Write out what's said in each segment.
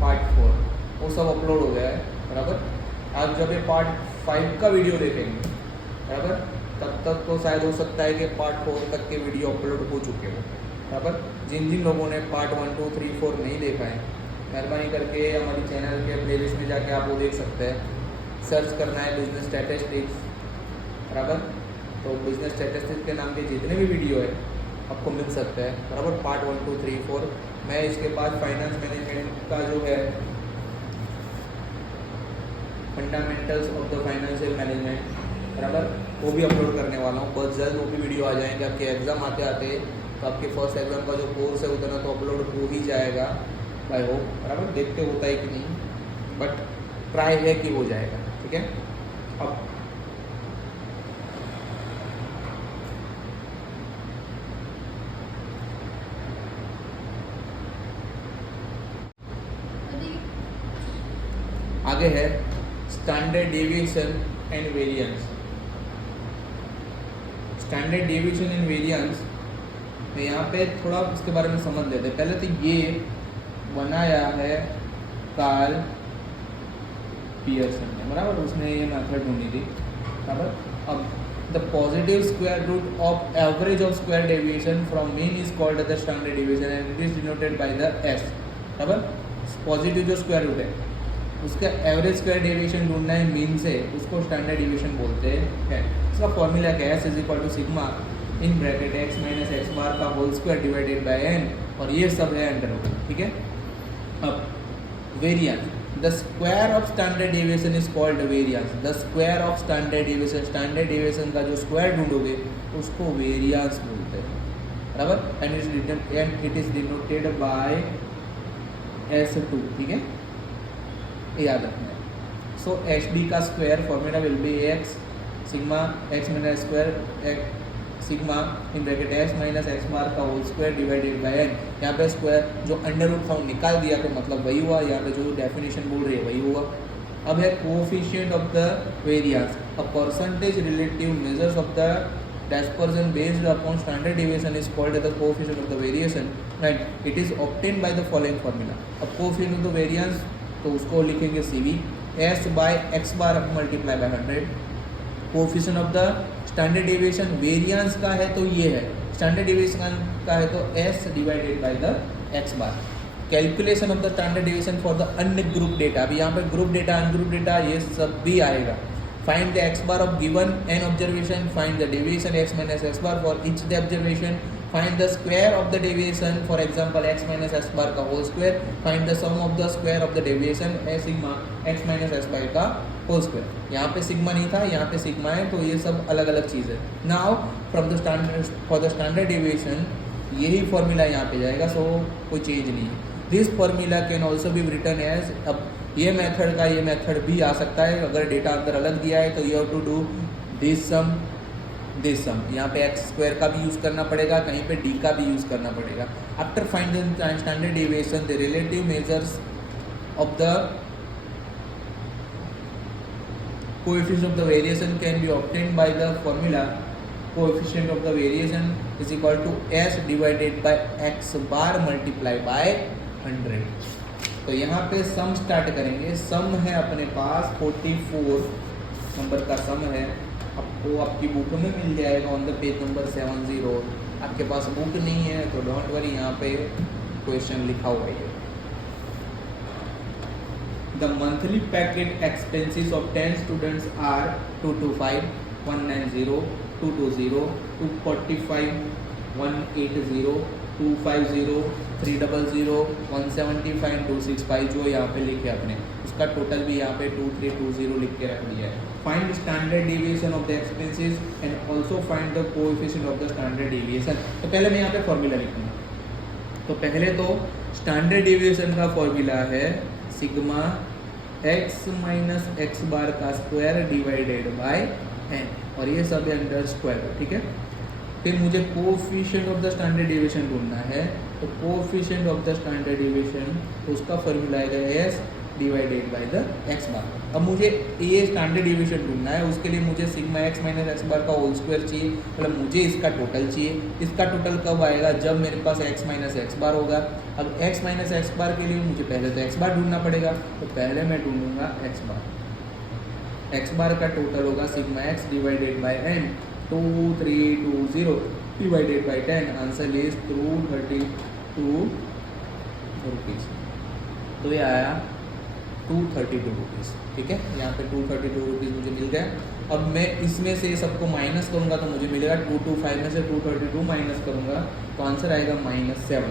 Part 4 वो सब upload हो गया है, बराबर। आप जब ये पार्ट 5 का वीडियो देखेंगे, बराबर, तब तक तो शायद हो सकता है कि पार्ट 4 तक के वीडियो अपलोड हो चुके हो, बराबर। जिन जिन लोगों ने पार्ट 1, 2, 3, 4 नहीं देखा है, मेहरबानी करके हमारी चैनल के प्लेलिस्ट में जाके आप वो देख सकते हैं। सर्च करना है बिजनेस स्टैटिस्टिक्स, बराबर। तो बिजनेस स्टैटिस्टिक्स के नाम के जितने भी वीडियो है आपको मिल सकते हैं, बराबर। पार्ट 1, 2, 3, 4। मैं इसके बाद फाइनेंस मैनेजमेंट का जो है fundamentals of the financial management, बराबर, वो भी अपलोड करने वाला हूँ। बहुत जल्द वो भी वीडियो आ जाएंगे। आपके एग्ज़ाम आते आते तो आपके फर्स्ट एग्ज़ाम का जो कोर्स है उतना तो अपलोड हो ही जाएगा, आई होप, बराबर। देखते होता है कि नहीं, बट ट्राई है कि हो जाएगा, ठीक है। अब आगे है standard deviation and variance. Standard deviation and variance में यहाँ पे थोड़ा उसके बारे में समझ लेते हैं। पहले तो ये बनाया है कार्ल पियर्सन ने, बराबर। उसने ये मेथड ढूंढी थी, बराबर। अब the positive square root of average of square deviation from mean is called the standard deviation and it is denoted by the S, बराबर। पॉजिटिव जो स्क्वायर रूट है उसका एवरेज स्क्वायर डेविएशन ढूंढना है मीन से, उसको स्टैंडर्ड डेविएशन बोलते हैं। इसका फॉर्मूला क्या है? S is equal to sigma in bracket X minus X bar का whole square divided by N, और ये सब है अंडर रूट, ठीक है। अब variance, the square of standard deviation is called variance. The square of standard deviation, standard deviation का जो स्क्वायर ढूंढोगे उसको वेरिएंस बोलते हैं, बराबर। And it is denoted by S2, ठीक है, याद रखना है। सो एच डी का square formula will be X sigma X minus square sigma in bracket X minus X bar का whole square divided by N. यहाँ पे स्क्वायर जो अंडर रूट था निकाल दिया तो मतलब वही हुआ, यहाँ पे जो डेफिनेशन बोल रही है वही हुआ। अब है coefficient of the variance, a percentage relative measures of the dispersion based upon standard deviation is called the coefficient of the variation and it is obtained by the following formula। अब coefficient of the variance तो उसको लिखेंगे CV S by x bar multiply by 100। Coefficient of the standard deviation variance का है तो ये है, standard deviation का है तो S divided by the x bar. Calculation of the standard deviation for the ungroup data, अभी यहाँ पे ग्रुप डेटा अनग्रुप डेटा ये सब भी आएगा। Find the x bar of given n observation, find the deviation x minus x bar for each the observation, find the square of the deviation, for example x minus x bar का whole square, find the sum of the square of the deviation a sigma x minus x bar का whole square। यहाँ पे sigma नहीं था, यहाँ पे sigma है, तो ये सब अलग अलग चीज़ है। Now from the standard for the standard deviation यही फॉर्मूला यहाँ पे जाएगा, सो कोई चेंज नहीं है। This formula can also be written as, अब ये मेथड का ये मेथड भी आ सकता है। अगर डेटा अंदर अलग दिया है तो you have to do this sum this sum, यहाँ पे एक्स स्क्वायर का भी यूज़ करना पड़ेगा, कहीं पे डी का भी यूज़ करना पड़ेगा। After find the standard deviation the relative measures of the coefficient of the variation can be obtained by the formula coefficient of the variation is equal to S divided by X bar multiply by 100। तो यहाँ पे सम start करेंगे। सम है अपने पास 44 number का sum है, आपको आपकी बुक में मिल जाएगा ऑन द पेज नंबर 70। आपके पास बुक नहीं है तो डोंट वरी, यहाँ पे क्वेश्चन लिखा हुआ है। The monthly pocket expenses of 10 students are 225, 190, 220, 245, 180, 250, 300, 175, 265 जो यहाँ पे लिखे आपने, उसका टोटल भी यहाँ पे 2320 लिख के रख दिया है। Find standard deviation of the expenses and also find the coefficient of the standard deviation. तो पहले मैं यहाँ पे फॉर्मूला लिखूँगा। तो पहले तो स्टैंडर्ड डेविएशन का फॉर्मूला है sigma X minus X bar का स्क्वायर डिवाइडेड बाय एन, और ये सब है अंडर स्क्वायर, ठीक है। फिर मुझे coefficient of the standard deviation ढूंढना है। तो coefficient of the standard deviation, तो उसका फॉर्मूला आएगा S divided by the X bar. अब मुझे ए स्टैंडर्ड डेविएशन ढूंढना है, उसके लिए मुझे sigma X minus X bar का होल स्क्वायर चाहिए, मतलब मुझे इसका टोटल चाहिए। इसका टोटल कब आएगा? जब मेरे पास एक्स माइनस एक्स बार होगा। अब एक्स माइनस एक्स बार के लिए मुझे पहले तो एक्स बार ढूंढना पड़ेगा, तो पहले मैं ढूंढूंगा एक्स बार। एक्स बार का टोटल होगा sigma X divided by N 2320 divided by 10, answer is 232 rupees. तो ये आया 232 रुपीज़। ठीक है, यहाँ पे 232 रुपीज़ मुझे मिल गया। अब मैं इसमें से सबको माइनस करूँगा तो मुझे मिलेगा 225 में से 232 माइनस करूँगा तो आंसर आएगा -7,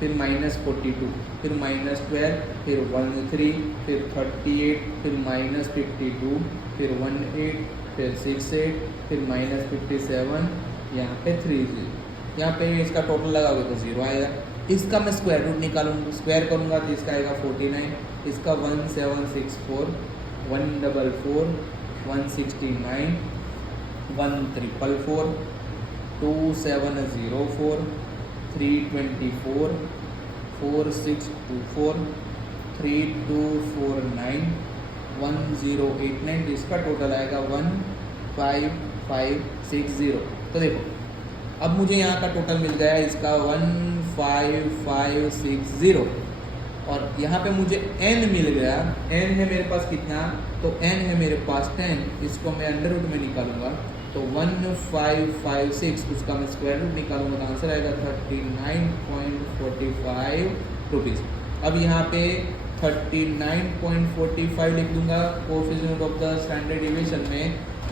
फिर -42, फिर -12, फिर 13, फिर 38, फिर -52, फिर 18, फिर 68, फिर -57, यहाँ पे 30। यहाँ पे इसका टोटल लगाओगे तो 0 आएगा। इसका मैं स्क्वायर रूट निकालूंगा, स्क्वायर करूँगा तो इसका आएगा 49, इसका 1764, 144, 169, 1444, 2704, 324, 4624, 3249, 1089, इसका टोटल आएगा 15560। तो देखो अब मुझे यहाँ का टोटल मिल गया है इसका 15560, और यहाँ पे मुझे n मिल गया। n है मेरे पास कितना? तो n है मेरे पास 10, इसको मैं अंडर रूट में निकालूंगा तो 1556, उसका मैं स्क्वायर रूट निकालूंगा तो आंसर आएगा 39.45 रुपीज़। अब यहाँ पे 39.45 लिख दूंगा। Coefficient of the standard deviation में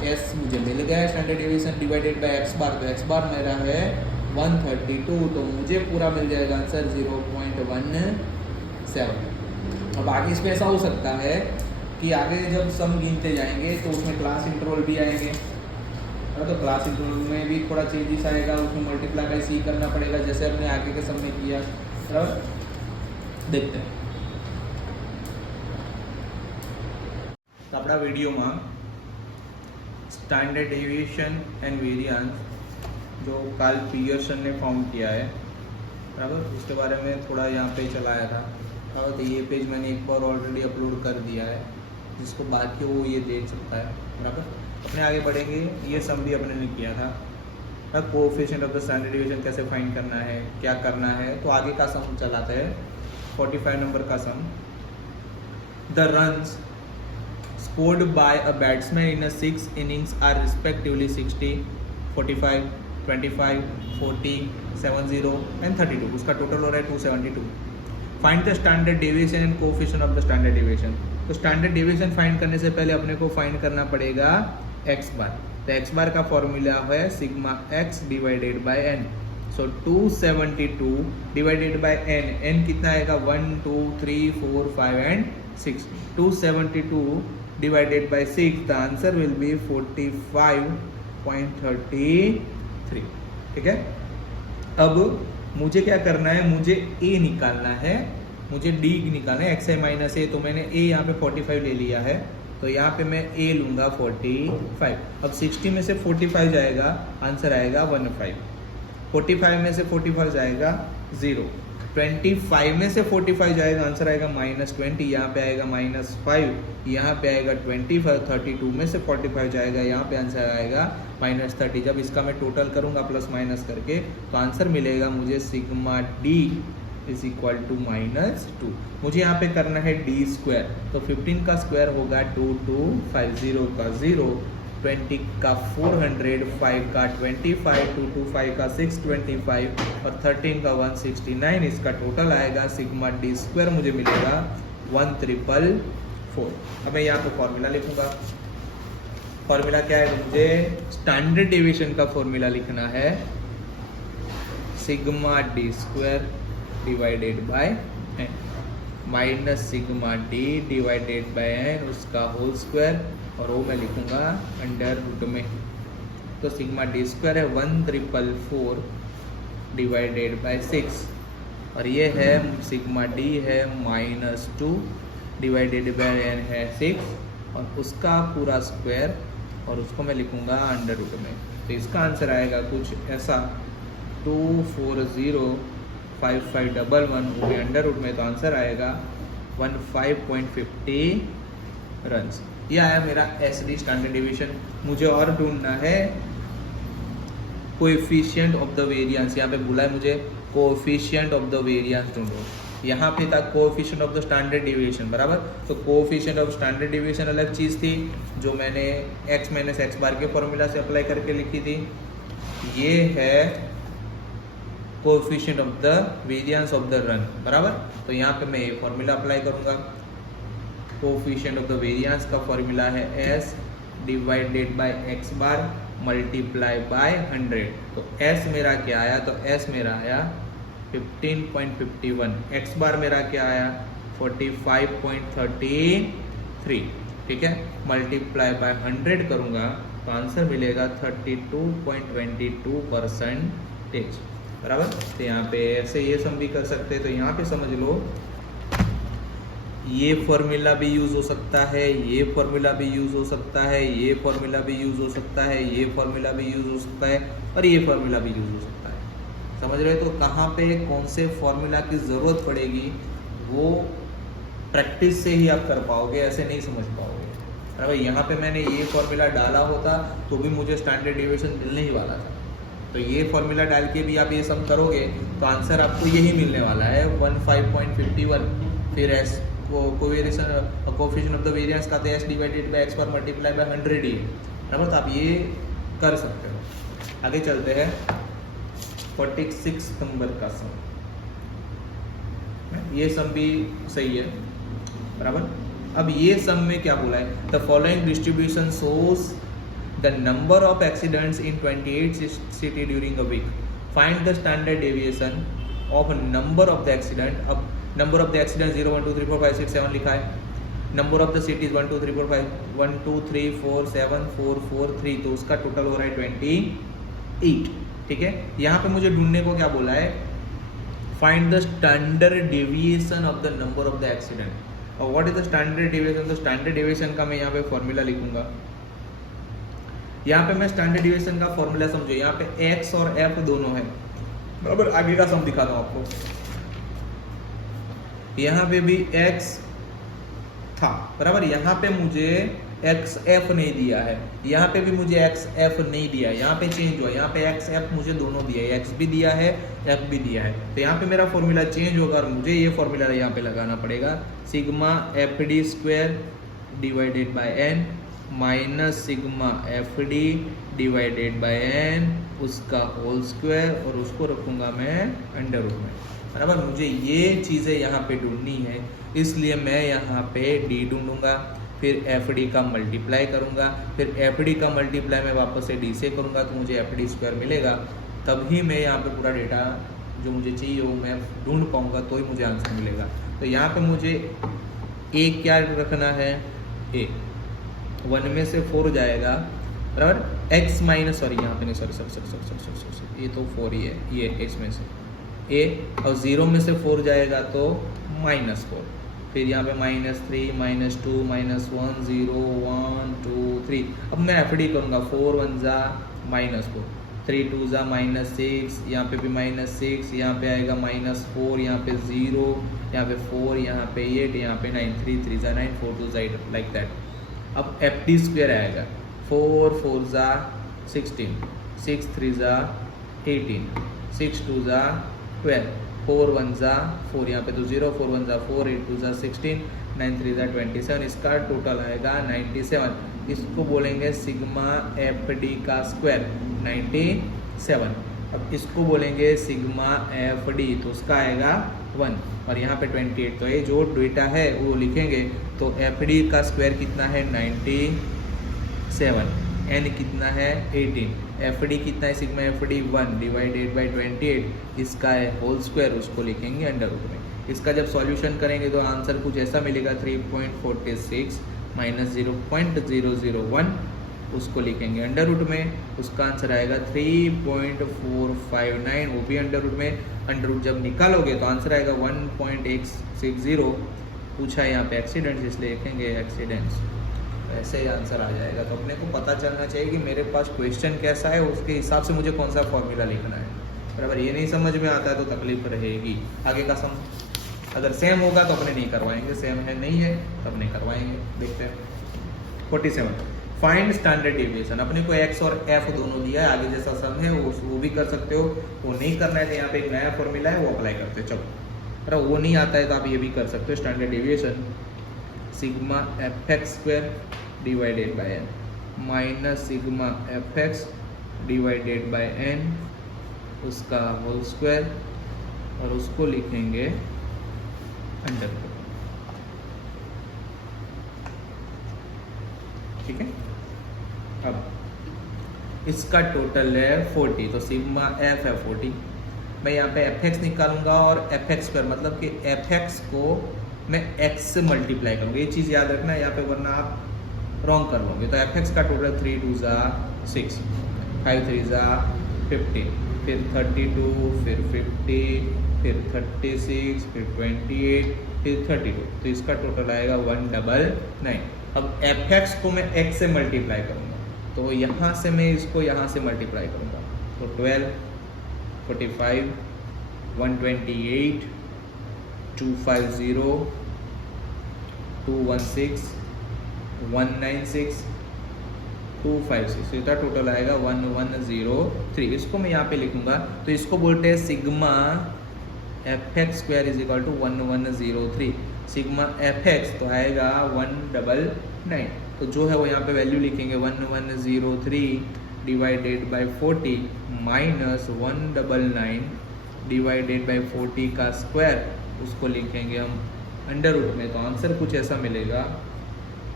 s मुझे मिल गया है, standard deviation divided by x बार, तो x बार मेरा है 132, तो मुझे पूरा मिल जाएगा आंसर 0.17। अब आगे इसमें ऐसा हो सकता है कि आगे जब सम गिनते जाएंगे तो उसमें क्लास इंटरवल भी आएंगे, तो क्लास इंटरवल में भी थोड़ा चेंजेस आएगा, उसमें मल्टीप्लाई बाय सी करना पड़ेगा जैसे हमने आगे के सम में किया। बराबर, देखते हैं अपना वीडियो में स्टैंडर्ड डेविएशन एंड वेरिएंस जो कार्ल पियर्सन ने फाउंड किया है, बराबर, उसके बारे में थोड़ा यहाँ पे चलाया था। तो ये पेज मैंने एक बार ऑलरेडी अपलोड कर दिया है, जिसको बाकी वो ये देख सकता है। बराबर, अपने आगे बढ़ेंगे। ये सम भी अपने ने किया था, coefficient of the standard deviation कैसे फाइंड करना है, क्या करना है। तो आगे का सम चलाते हैं, 45 नंबर का sum. The runs scored by a batsman in a 6 innings are respectively 60, 45, 25, 40, 70 and 32. उसका टोटल हो रहा है 272. Find the standard deviation and coefficient of the standard deviation. तो स्टैंडर्ड डेविएशन फाइंड करने से पहले अपने को फाइंड करना पड़ेगा एक्स बार। तो एक्स बार का फॉर्मूला है sigma X divided by N. So 272 divided by N, N कितना आएगा 1 2 3 4 5 and 6। 272 divided by 6, the answer will be 45.33। ठीक है, अब मुझे क्या करना है, मुझे a निकालना है, मुझे d निकालना है, xi माइनस a। तो मैंने a यहाँ पे 45 ले लिया है, तो यहाँ पे मैं a लूँगा 45। अब 60 में से 45 जाएगा, आंसर आएगा 15। 45 में से 45 जाएगा 0। 25 में से 45 जाएगा, आंसर आएगा -20, यहाँ पे आएगा -5, यहाँ पे आएगा 25। 32 में से 45 जाएगा, यहाँ पे आंसर आएगा -30। जब इसका मैं टोटल करूँगा प्लस माइनस करके तो आंसर मिलेगा मुझे sigma D is equal to -2। मुझे यहाँ पे करना है डी स्क्वायर, तो 15 का स्क्वायर होगा 2250 का 0, 20 का 400, 5 का 25, 225 का 625 और 13 का 169। इसका टोटल आएगा सिग्मा डी स्क्वायर मुझे मिलेगा 1344। अब मैं यहाँ पे फॉर्मूला लिखूंगा। फॉर्मूला क्या है, मुझे स्टैंडर्ड डेविएशन का फॉर्मूला लिखना है sigma D square divided by N minus sigma D divided by N, उसका होल स्क्वायर, और वो मैं लिखूंगा अंडर रूट में। तो सिग्मा डी स्क्वायर है 1444 डिवाइडेड बाय 6, और ये है सिग्मा डी है -2 डिवाइडेड बाय एन है 6, और उसका पूरा स्क्वायर, और उसको मैं लिखूंगा अंडर रूट में। तो इसका आंसर आएगा कुछ ऐसा 2405511 वो भी अंडर रूट में, तो आंसर आएगा 15.50 रन। ये आया मेरा एसडी स्टैंडर्ड डेविएशन। मुझे और ढूंढना है कोएफिशिएंट ऑफ द वेरिएंस। यहाँ पे बोला है मुझे कोएफिशिएंट ऑफ द वेरिएंस ढूंढो। यहाँ पे था coefficient of the standard deviation, बराबर। तो कोएफिशिएंट ऑफ स्टैंडर्ड डेविएशन अलग चीज़ थी जो मैंने x माइनस एक्स बार के फॉर्मूला से अप्लाई करके लिखी थी। ये है coefficient of the variance of the run, बराबर। तो यहाँ पे मैं ये फॉर्मूला अप्लाई करूँगा। कोएफिशिएंट ऑफ द वेरिएंस का फॉर्मूला है s divided by x bar multiply by 100। तो s मेरा क्या आया, तो s मेरा आया 15.51, x बार मेरा क्या आया 45.33, ठीक है। मल्टीप्लाई बाय 100 करूँगा तो आंसर मिलेगा 32.22%, बराबर। तो यहाँ पे ऐसे ये सम भी कर सकते हैं। तो यहाँ पे समझ लो ये फॉर्मूला भी यूज़ हो सकता है, ये फॉर्मूला भी यूज़ हो सकता है, ये फॉर्मूला भी यूज़ हो सकता है, ये फॉर्मूला भी यूज़ हो सकता है और ये फॉर्मूला भी यूज़ हो सकता है। समझ रहे हो? तो कहाँ पे कौन से फॉर्मूला की ज़रूरत पड़ेगी वो प्रैक्टिस से ही आप कर पाओगे, ऐसे नहीं समझ पाओगे। अरे भाई यहाँ पे मैंने ये फॉर्मूला डाला होता तो भी मुझे स्टैंडर्ड डेविएशन मिलने ही वाला था। तो ये फॉर्मूला डाल के भी आप ये सम करोगे तो आंसर आपको यही मिलने वाला है 15.51। फिर S coefficient of the variance का तो s डिवाइडेड बाय x पर मल्टीप्लाई बाय 100 ही है, बराबर। तो आप ये कर सकते हो। आगे चलते हैं 46 नंबर का सम। ये सम भी सही है, बराबर। अब ये सम में क्या बोला है, the following distribution shows the number of accidents in 28 city during a week, find the standard deviation of number of the accident. अब नंबर ऑफ द एक्सीडेंट 0 1 2 3 4 5 6 7 लिखा है। नंबर ऑफ द सिटीज 1 2 3 4 5 1 2 3 4 7 4 4 3, तो उसका टोटल हो रहा है 28, ठीक है। यहाँ पे मुझे ढूंढने को क्या बोला है, find the standard deviation of the number of the accident. और what is the standard deviation, तो स्टैंडर्ड डेविएशन का मैं यहाँ पे फॉर्मूला लिखूंगा। यहाँ पे मैं स्टैंडर्ड डेविएशन का फॉर्मूला समझो, यहाँ पे x और f दोनों है, बराबर। आगे का सम दिखाता हूँ आपको। यहाँ पे भी x था, बराबर। यहाँ पे मुझे xf नहीं दिया है, यहाँ पे भी मुझे xf नहीं दिया है, यहाँ पे चेंज हुआ। यहाँ पे xf मुझे दोनों दिया है, x भी दिया है f भी दिया है। तो यहाँ पे मेरा फॉर्मूला चेंज होगा और मुझे ये फॉर्मूला यहाँ पे लगाना पड़ेगा, sigma fd square divided bye n minus sigma fd divided by n उसका होल स्क्वायर, और उसको रखूँगा मैं अंडर रूट में, बराबर। मुझे ये चीज़ें यहाँ पे ढूंढनी है, इसलिए मैं यहाँ पे d ढूंढूंगा, फिर fd का मल्टीप्लाई करूँगा, फिर fd का मल्टीप्लाई मैं वापस से d से करूँगा तो मुझे fd स्क्वायर मिलेगा। तभी मैं यहाँ पे पूरा डेटा जो मुझे चाहिए वो मैं ढूंढ पाऊँगा, तो ही मुझे आंसर मिलेगा। तो यहाँ पे मुझे a क्या रखना है, a 1 में से 4 जाएगा, बराबर। x माइनस सॉरी यहाँ पे नहीं, सॉरी ये तो 4 ही है, ये x में से a, और 0 में से 4 जाएगा तो -4, फिर यहाँ पे -3 -2 -1 0 1 2 3। अब मैं fd करूँगा, 4 1 जा -4, 3 2 जा -6, यहाँ पे भी -6, यहाँ पे आएगा -4, यहाँ पे 0, यहाँ पे 4, यहाँ पे 8, यहाँ पे 9, 3 3 जा 9 4 2 जा 8, लाइक दैट। अब fd स्क्वायर आएगा, 4 4 जा 16, 6 3 जा 18, 6 2 जा 12, 4 1 जा 4, यहाँ पे तो 0, 4 1 जा 4, 8 2 जा 16, 9 3 जा 27, इसका टोटल आएगा 97। इसको बोलेंगे सिग्मा fd का स्क्वायर 97। अब इसको बोलेंगे सिग्मा fd, तो उसका आएगा 1, और यहाँ पे 28। तो ये जो डेटा है वो लिखेंगे, तो fd का स्क्वायर कितना है 97, n कितना है 18, fd कितना है सिग्मा fd 1 डिवाइडेड बाय 28, इसका है होल स्क्वायर, उसको लिखेंगे अंडर रूट में। इसका जब सॉल्यूशन करेंगे तो आंसर कुछ ऐसा मिलेगा 3.46 माइनस 0.001, उसको लिखेंगे अंडर रूट में, उसका आंसर आएगा 3.459, वो भी अंडर रूट में। अंडर रूट जब निकालोगे तो आंसर आएगा 1.860। पूछा है यहाँ पे एक्सीडेंट्स, इसलिए लिखेंगे एक्सीडेंट्स, ऐसे ही आंसर आ जाएगा। तो अपने को पता चलना चाहिए कि मेरे पास क्वेश्चन कैसा है, उसके हिसाब से मुझे कौन सा फॉर्मूला लिखना है, बराबर। ये नहीं समझ में आता है तो तकलीफ रहेगी। आगे का सम अगर सेम होगा तो अपने नहीं करवाएंगे, सेम है नहीं है तो अपने करवाएंगे। देखते हैं 47, फाइंड स्टैंडर्ड डेविएशन। अपने को एक्स और एफ दोनों दिया है, आगे जैसा सम है वो भी कर सकते हो। वो नहीं करना है तो यहाँ पे एक नया फॉर्मूला है वो अप्लाई करते हो। चलो, अरे वो नहीं आता है तो आप ये भी कर सकते हो। Standard deviation sigma F X square divided by N minus sigma F X divided by N उसका होल स्क्वायर, और उसको लिखेंगे अंडर रूट। ठीक है। अब इसका टोटल है 40, तो सिग्मा एफ है 40। मैं यहाँ पे एफ एक्स निकालूंगा और एफ एक्स स्क्वायर मतलब कि एफ एक्स को मैं एक्स से मल्टीप्लाई करूँगा। ये चीज़ याद रखना है यहाँ पे, वरना आप रॉन्ग कर लोगे। तो एफ एक्स का टोटल 3 2 6, 5 3 15, फिर 32, फिर 50, फिर 36, फिर 28, फिर 32। तो इसका टोटल आएगा 199। अब एफ एक्स को मैं एक्स से मल्टीप्लाई करूँगा, तो यहाँ से मैं इसको यहाँ से मल्टीप्लाई करूँगा। तो 12, 45, 128, 250, 216, 196, 256। तो इसका टोटल आएगा 1103। इसको मैं यहाँ पे लिखूंगा, तो इसको बोलते हैं sigma F X square is equal to 1103। Sigma F X तो आएगा 199। तो जो है वो यहाँ पे वैल्यू लिखेंगे 1103 divided by 40 minus 199 divided by 40 का स्क्वायर, उसको लिखेंगे हम अंडर रूट में। तो आंसर कुछ ऐसा मिलेगा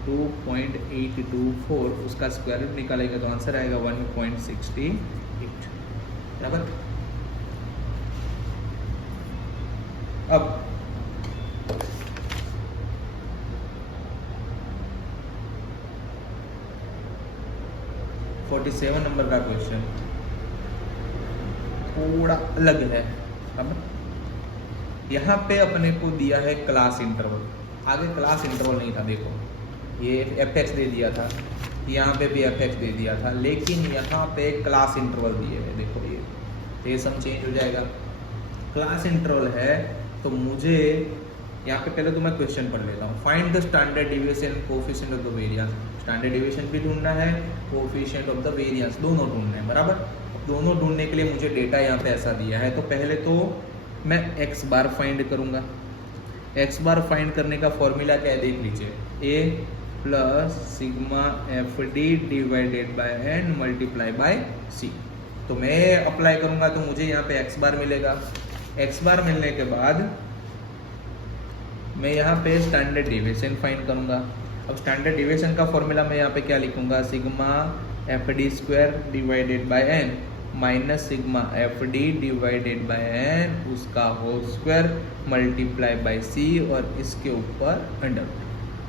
2.824। उसका स्क्वायर रूट निकालेंगे तो आंसर आएगा 1.68, बराबर। अब फोर्टी 47 नंबर का क्वेश्चन थोड़ा अलग है। अब यहाँ पे अपने को दिया है क्लास इंटरवल। आगे क्लास इंटरवल नहीं था, देखो ये एफ एक्स दे दिया था, यहाँ पे भी एफ एक्स दे दिया था, लेकिन यहाँ पे क्लास इंटरवल दिए है। देखो ये सम चेंज हो जाएगा। क्लास इंटरवल है तो मुझे यहाँ पे पहले तो मैं क्वेश्चन पढ़ लेता हूँ। Find the standard deviation coefficient of the variance. Standard deviation भी ढूंढना है, कोएफिशिएंट ऑफ द वेरिएंस दोनों ढूंढना है, बराबर। दोनों ढूंढने के लिए मुझे डेटा यहाँ पे ऐसा दिया है। तो पहले तो मैं एक्स बार फाइंड करूँगा। एक्स बार फाइंड करने का फॉर्मूला क्या है देख लीजिए, A plus sigma F D divided by N multiply by C. तो मैं अप्लाई करूँगा तो मुझे यहाँ पे एक्स बार मिलेगा। एक्स बार मिलने के बाद मैं यहाँ पे स्टैंडर्ड डिविएशन फाइंड करूँगा। अब स्टैंडर्ड डिविएशन का फॉर्मूला मैं यहाँ पे क्या लिखूँगा, sigma F D square divided by N minus sigma F D divided by N उसका whole square multiply by C, और इसके ऊपर अंडर,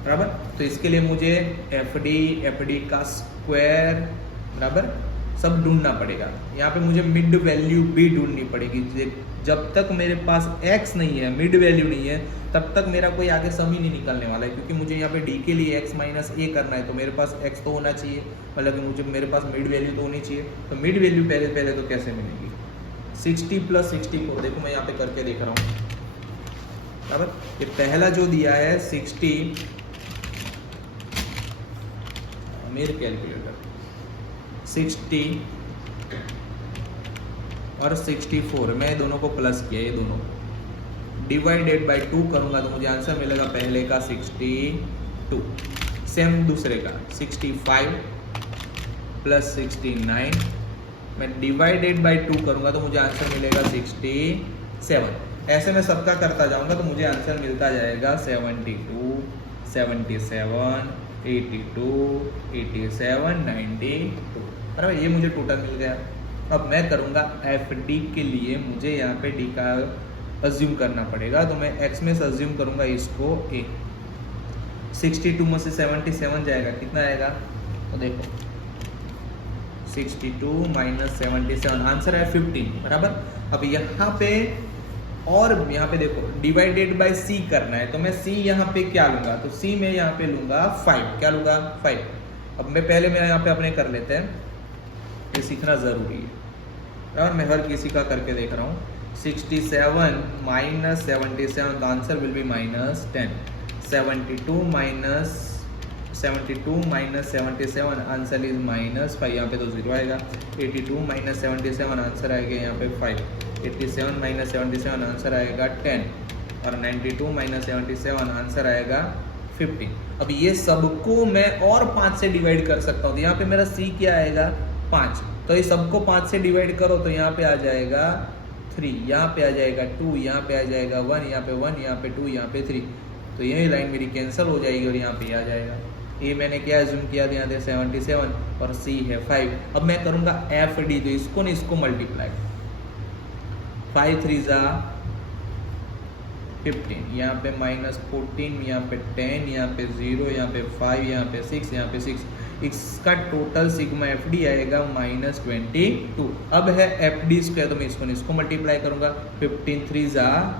बराबर। तो इसके लिए मुझे एफ डी का स्क्वायर, बराबर, सब ढूंढना पड़ेगा। यहाँ पे मुझे मिड वैल्यू भी ढूंढनी पड़ेगी। जब तक मेरे पास x नहीं है, मिड वैल्यू नहीं है, तब तक मेरा कोई आगे सम ही नहीं निकलने वाला है, क्योंकि मुझे यहाँ पे d के लिए x माइनस ए करना है। तो मेरे पास x तो होना चाहिए, मतलब कि मुझे मेरे पास मिड वैल्यू तो होनी चाहिए। तो मिड वैल्यू पहले तो कैसे मिलेगी, 60 प्लस 64। देखो मैं यहाँ पे करके देख रहा हूँ, बराबर। ये पहला जो दिया है 60, मेरे कैलकुलेटर 60 और 64, मैं दोनों को प्लस किया, ये दोनों डिवाइडेड बाय 2 करूंगा तो मुझे आंसर मिलेगा पहले का 62, सेम दूसरे का 65 प्लस 69। मैं डिवाइडेड बाय 2 करूंगा तो मुझे आंसर मिलेगा 67। ऐसे मैं सबका करता जाऊंगा तो मुझे आंसर मिलता जाएगा 72, 77, 82, 87, 92, बराबर। ये मुझे टोटल मिल गया। अब मैं करूँगा एफ डी के लिए, मुझे यहाँ पे डी का अज्यूम करना पड़ेगा। तो मैं एक्स में से अज्यूम करूँगा इसको ए। 62 में से 77 जाएगा, कितना आएगा, तो देखो 62 माइनस 77, आंसर है 15, बराबर। अब यहाँ पे और यहाँ पे देखो डिवाइडेड बाय सी करना है, तो मैं सी यहाँ पे क्या लूंगा, तो सी में यहाँ पे लूंगा 5, क्या लूंगा 5। अब मैं पहले मैं यहाँ पे अपने कर लेते हैं, ये सीखना जरूरी है और मैं हर किसी का करके देख रहा हूँ। 67 माइनस 77 का answer will be -10। 72 minus 77 answer is -5, यहाँ पे तो 0 आएगा। 82 माइनस 77 आंसर आएगा यहाँ पे 5। 87 माइनस 77 आंसर आएगा 10 और 92 माइनस 77 आंसर आएगा 15। अब ये सबको मैं और 5 से डिवाइड कर सकता हूँ, तो यहाँ पे मेरा सी क्या आएगा 5, तो ये सबको 5 से डिवाइड करो तो यहाँ पे आ जाएगा 3, यहाँ पे आ जाएगा 2, यहाँ पे आ जाएगा 1, यहाँ पे 1, यहाँ पे 2, यहाँ पे 3, तो यही लाइन मेरी कैंसिल हो जाएगी और यहाँ पे आ जाएगा। ए मैंने क्या एज्यूम किया था, यहाँ पे 77 और सी है 5। अब मैं करूँगा एफ डी, तो इसको नहीं इसको मल्टीप्लाई, 5 3 जा 15, यहाँ पे -14, यहाँ पे 10, यहाँ पे 0, यहाँ पे 5, यहाँ पे 6, यहाँ पे 6, इसका टोटल सिग्मा एफ डी आएगा -22। अब है एफ डी स्क्वायर, तो मैं इसको मल्टीप्लाई करूंगा, 15 3 जा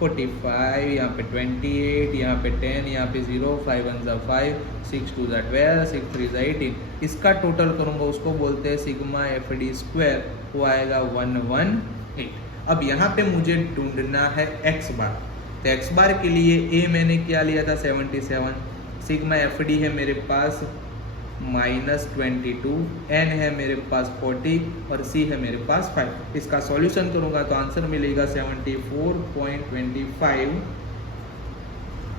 45, यहाँ पे 28, यहाँ पे 10, यहाँ पे 0, 5 1 जा 5, 6 2 जा 12, 6 3 जा 18, इसका टोटल करूंगा, उसको बोलते हैं सिग्मा एफ डी स्क्वायर, वो आएगा 118। अब यहाँ पे मुझे ढूंढना है एक्स बार, तो एक्स बार के लिए ए मैंने क्या लिया था 77, सिग्मा एफ डी है मेरे पास -22, एन है मेरे पास 40 और सी है मेरे पास 5। इसका सॉल्यूशन करूंगा तो आंसर मिलेगा 74.25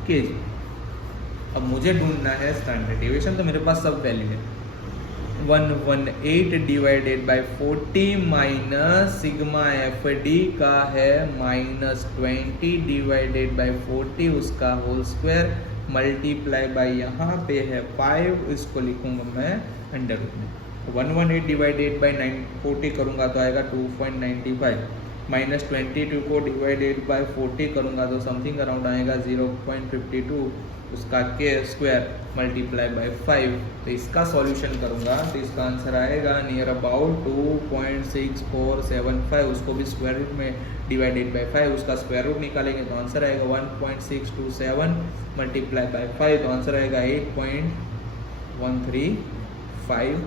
kg। अब मुझे ढूंढना है स्टैंडर्ड डेविएशन, तो मेरे पास सब वैल्यू है। 118 divided by 40 minus sigma F D का है -20 डिवाइडेड बाय 40 उसका होल स्क्वायर मल्टीप्लाई बाय यहाँ पे है 5, इसको लिखूंगा मैं अंडर रूट में। 118 डिवाइडेड बाय 40 करूँगा तो आएगा 2.95, -22 को डिवाइडेड बाय 40 करूँगा तो समथिंग अराउंड आएगा 0.52, उसका के स्क्वायर मल्टीप्लाई बाय 5, तो इसका सॉल्यूशन करूँगा तो इसका आंसर आएगा नियर अबाउट 2.6475, उसको भी स्क्वायर रूट में डिवाइडेड बाय 5, उसका स्क्वायर रूट निकालेंगे तो आंसर आएगा 1.627 मल्टीप्लाई बाय 5, तो आंसर आएगा 8.135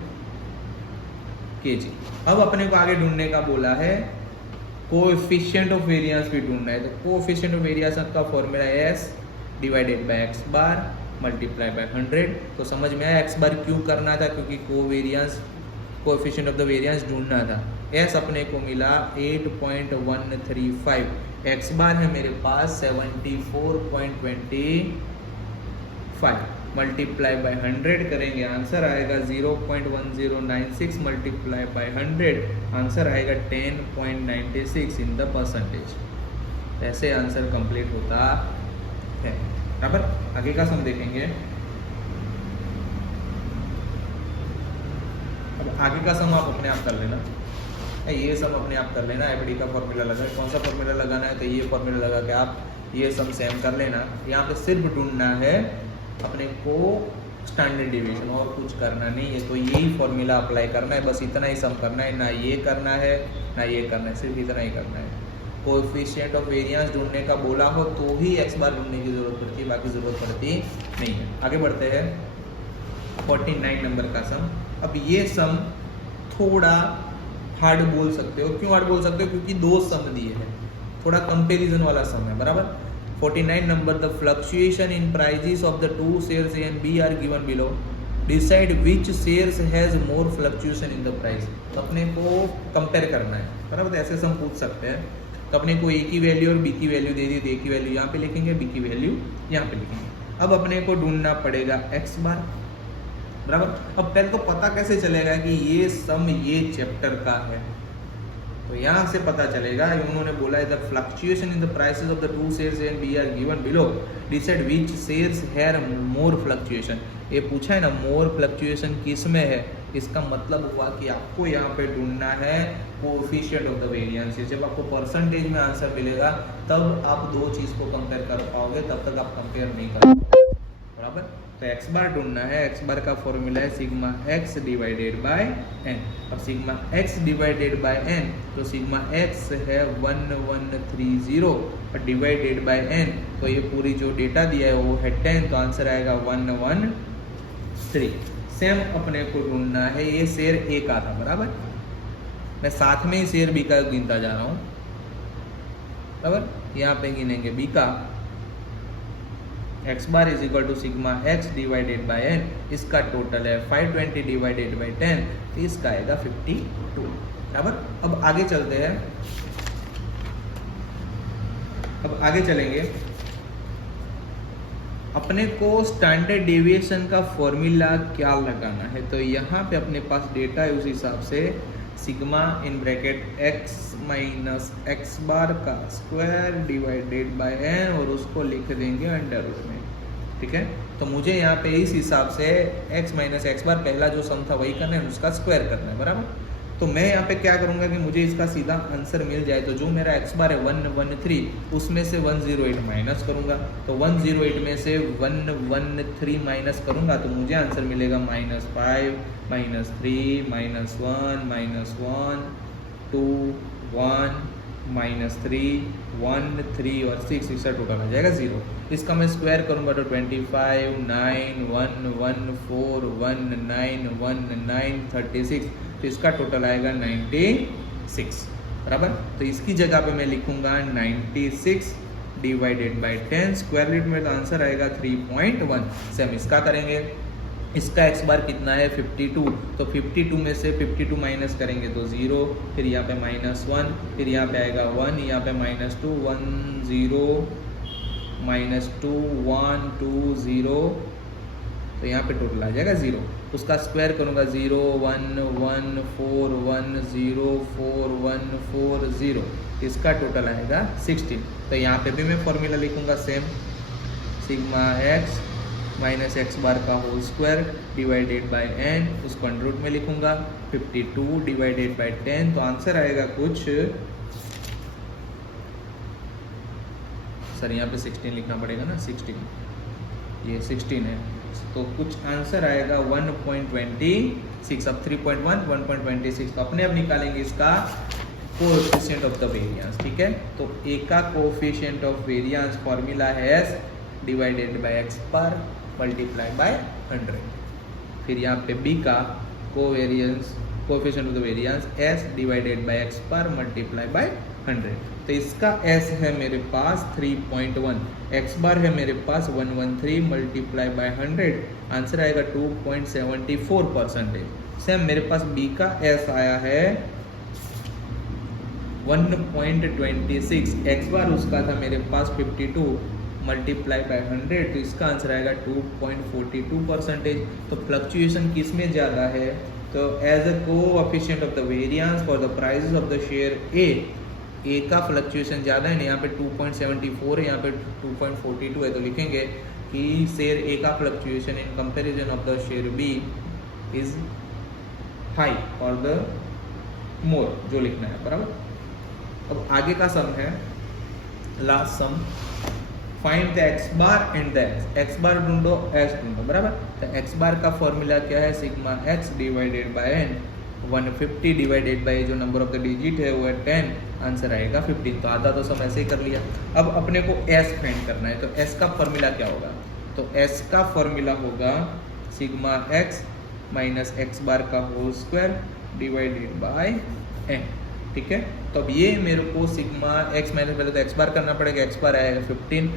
kg। अब अपने को आगे ढूंढने का बोला है कोएफिशिएंट ऑफ वेरिएंस भी ढूंढना है, तो कोएफिशिएंट ऑफ वेरिएंस का फॉर्मूला है s divided by X bar multiply by 100। तो समझ में आया एक्स बार क्यों करना था, क्योंकि कोएफिशिएंट ऑफ द वेरिएंस ढूंढना था। एस अपने को मिला 8.135, एक्स बार है मेरे पास 74.25, मल्टीप्लाई बाय 100 करेंगे आंसर आएगा 0.1096 मल्टीप्लाई बाय 100, आंसर आएगा 10.96 इन द परसेंटेज। ऐसे आंसर कंप्लीट होता है। बराबर, आगे का सम देखेंगे। अब आगे का सम आप अपने आप कर लेना, ये सम अपने आप कर लेना। एफडी का फॉर्मूला लगा, कौन सा फॉर्मूला लगाना है, तो ये फॉर्मूला लगा के आप ये सम सेम कर लेना। यहाँ पे सिर्फ ढूंढना है अपने को स्टैंडर्ड डेविएशन, और कुछ करना नहीं है। तो यही फॉर्मूला अप्लाई करना है, बस इतना ही सम करना है, ना ये करना है ना ये करना है, सिर्फ इतना ही करना है। कोएफिशिएंट ऑफ वेरिएंस ढूंढने का बोला हो तो ही एक्स बार ढूंढने की जरूरत पड़ती है, बाकी जरूरत पड़ती नहीं है। आगे बढ़ते हैं 49 नंबर का सम। अब ये सम थोड़ा हार्ड बोल सकते हो, क्यों हार्ड बोल सकते हो, क्योंकि दो सम दिए हैं, थोड़ा कंपैरिजन वाला सम है। बराबर, 49 number, the fluctuation in prizes of the two shares A and B are given below, decide which shares has more fluctuation in the price. तो अपने को कंपेयर करना है, बराबर, तो ऐसे सम पूछ सकते हैं। तो अपने को ए की वैल्यू और बी की वैल्यू दे दी, तो ए की वैल्यू यहाँ पे लिखेंगे, बी की वैल्यू यहाँ पे लिखेंगे। अब अपने को ढूंढना पड़ेगा एक्स बार। बराबर, अब पहले तो पता कैसे चलेगा कि ये सम ये चैप्टर का है, तो यहाँ से पता चलेगा। उन्होंने बोला है the fluctuation in the prices of the two shares and B are given below, decide which shares have more fluctuation. ये पूछा है ना, मोर फ्लक्चुएशन किस में है, इसका मतलब हुआ कि आपको यहाँ पे ढूंढना है कोएफिशिएंट ऑफ द वेरिएंस। जब आपको परसेंटेज में आंसर मिलेगा तब आप दो चीज़ को कंपेयर कर पाओगे, तब तक आप कंपेयर नहीं कर पाओगे। बराबर। तो एक्स बार ढूंढना है, एक्स बार का फॉर्मूला है sigma X divided by N. अब sigma X divided by N, तो सिग्मा एक्स है 1130 और डिवाइडेड बाय एन, तो ये पूरी जो डेटा दिया है वो है 10, तो आंसर आएगा 113। सेम अपने को ढूंढना है, ये शेर ए का था बराबर, मैं साथ में ही शेर बी का गिनता जा रहा हूँ बराबर। यहाँ पे गिनेंगे बी का, X bar is equal to sigma X divided by N, इसका टोटल है 520 डिवाइडेड बाय 10, तो इसका आएगा 52 बराबर। अब आगे चलते हैं, अब आगे चलेंगे, अपने को स्टैंडर्ड डेविएशन का फॉर्मूला क्या लगाना है। तो यहाँ पे अपने पास डेटा है, उस हिसाब से sigma in bracket X minus X bar का स्क्वायर डिवाइडेड बाय एन, और उसको लिख देंगे अंडर रूट में, ठीक है। तो मुझे यहाँ पे इस हिसाब से x माइनस एक्स बार पहला जो सम था वही करना है, उसका स्क्वायर करना है बराबर। तो मैं यहाँ पे क्या करूँगा कि मुझे इसका सीधा आंसर मिल जाए, तो जो मेरा x बार है 113, उसमें से 108 माइनस करूँगा, तो 108 में से 113 माइनस करूँगा तो मुझे आंसर मिलेगा -5 -3 -1 -1 2 1 -3 1 3 और 6, इसका टोटल आ जाएगा 0। इसका मैं स्क्वायर करूँगा तो 25 9 1 1 4 1 9 1 9 36, तो इसका टोटल आएगा 96 बराबर। तो इसकी जगह पे मैं लिखूंगा 96 डिवाइडेड बाय 10, स्क्वायर रूट में तो आंसर आएगा 3.1। से हम इसका करेंगे, इसका x बार कितना है 52, तो 52 में से 52 माइनस करेंगे तो 0, फिर यहाँ पे -1, फिर यहाँ पे आएगा 1, यहाँ पे -2 1 0 -2 1 2 0, तो यहाँ पे टोटल आ जाएगा 0। उसका स्क्वायर करूँगा 0 1 1 4 1 0 4 1 4 0, इसका टोटल आएगा 16। तो यहाँ पे भी मैं फॉर्मूला लिखूँगा same, sigma X minus X bar का whole square divided by N, उसको अंडर रूट में लिखूँगा 52 डिवाइडेड बाय 10, तो आंसर आएगा कुछ, सर यहाँ पे 16 लिखना पड़ेगा ना, 16, ये 16 है, तो कुछ आंसर आएगा 1.26। अब 3.1 1.26, तो अपने अब निकालेंगे इसका कोएफिशिएंट ऑफ द वेरिएंस, ठीक है। तो ए का कोएफिशिएंट ऑफ वेरिएंस फॉर्मूला है एस डिवाइडेड बाय एक्स पर मल्टीप्लाई बाय 100, फिर यहाँ पे बी का coefficient of the variance S divided by x पर मल्टीप्लाई बाय 100। तो इसका s है मेरे पास 3.1, x बार है मेरे पास 113 मल्टीप्लाई बाय 100, आंसर आएगा 2.74%। सेम मेरे पास b का s आया है 1.26, x बार उसका था मेरे पास 52 मल्टीप्लाई बाय 100, तो इसका आंसर आएगा 2.42%। तो फ्लक्चुएशन किस में ज़्यादा है, तो as a coefficient of the variance for the prices of the share A का फ्लक्चुएशन ज़्यादा है, यहाँ पे 2.74 है, यहाँ पे 2.42 है, तो लिखेंगे कि शेयर ए का fluctuation in comparison of the share B is high और द मोर, जो लिखना है बराबर। अब आगे का सम है last sum, find the X bar and the X bar ढूंढो, एस ढूंढो बराबर। तो एक्स बार का फॉर्मूला क्या है, sigma X divided by N, 150 divided by जो नंबर ऑफ द डिजिट है वो है 10, आंसर आएगा 15। तो आधा तो सब ऐसे ही कर लिया। अब अपने को एस फाइंड करना है, तो एस का फॉर्मूला क्या होगा, तो एस का फॉर्मूला होगा sigma X minus X bar का whole square divided by N, ठीक है। तो अब ये मेरे को सिग्मा एक्स माइनस, पहले तो एक्स बार करना पड़ेगा, एक्स बार आएगा 15,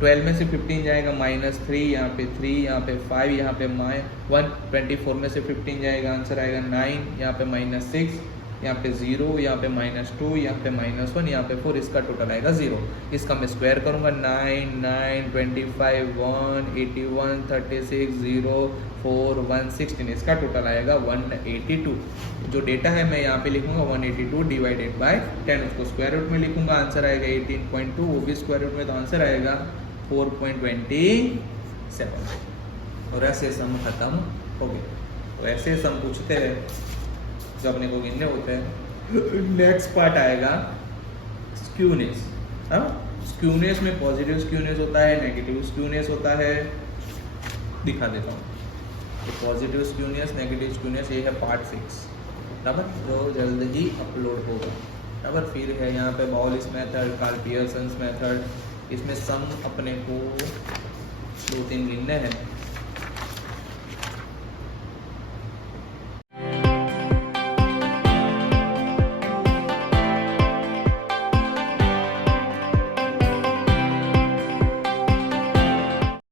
12 में से 15 जाएगा -3, यहाँ पे 3, यहाँ पे 5, यहाँ पे -1, 24 में से 15 जाएगा, आंसर आएगा 9, यहाँ पे -6, यहाँ पे 0, यहाँ पे -2, यहाँ पे -1, यहाँ पे 4, इसका टोटल आएगा 0। इसका मैं स्क्वायर करूँगा 9 9 25 1 81 36 0 4 1 16, इसका टोटल आएगा 182। जो डेटा है मैं यहाँ पे लिखूँगा 182 डिवाइडेड बाय 10, उसको स्क्वायर रूट में लिखूँगा, आंसर आएगा 18.2, वो भी स्क्वायर रूट में, तो आंसर आएगा 4.27। और ऐसे सम खत्म हो गए। तो ऐसे सम पूछते हैं जो अपने को गिनने होते हैं। नेक्स्ट पार्ट आएगा स्क्यूनेस। हाँ, स्क्यूनेस में पॉजिटिव स्क्यूनेस होता है, नेगेटिव स्क्यूनेस होता है, दिखा देता हूँ। ये पॉजिटिव स्क्यूनेस, नेगेटिव स्क्यूनेस, ये है पार्ट 6, बराबर, जो जल्द ही अपलोड होगा, बराबर। फिर है यहाँ पे बॉलिस मेथड, कार्ल पियर्सन्स मेथड, इसमें सम अपने को 2-3 गिनने हैं।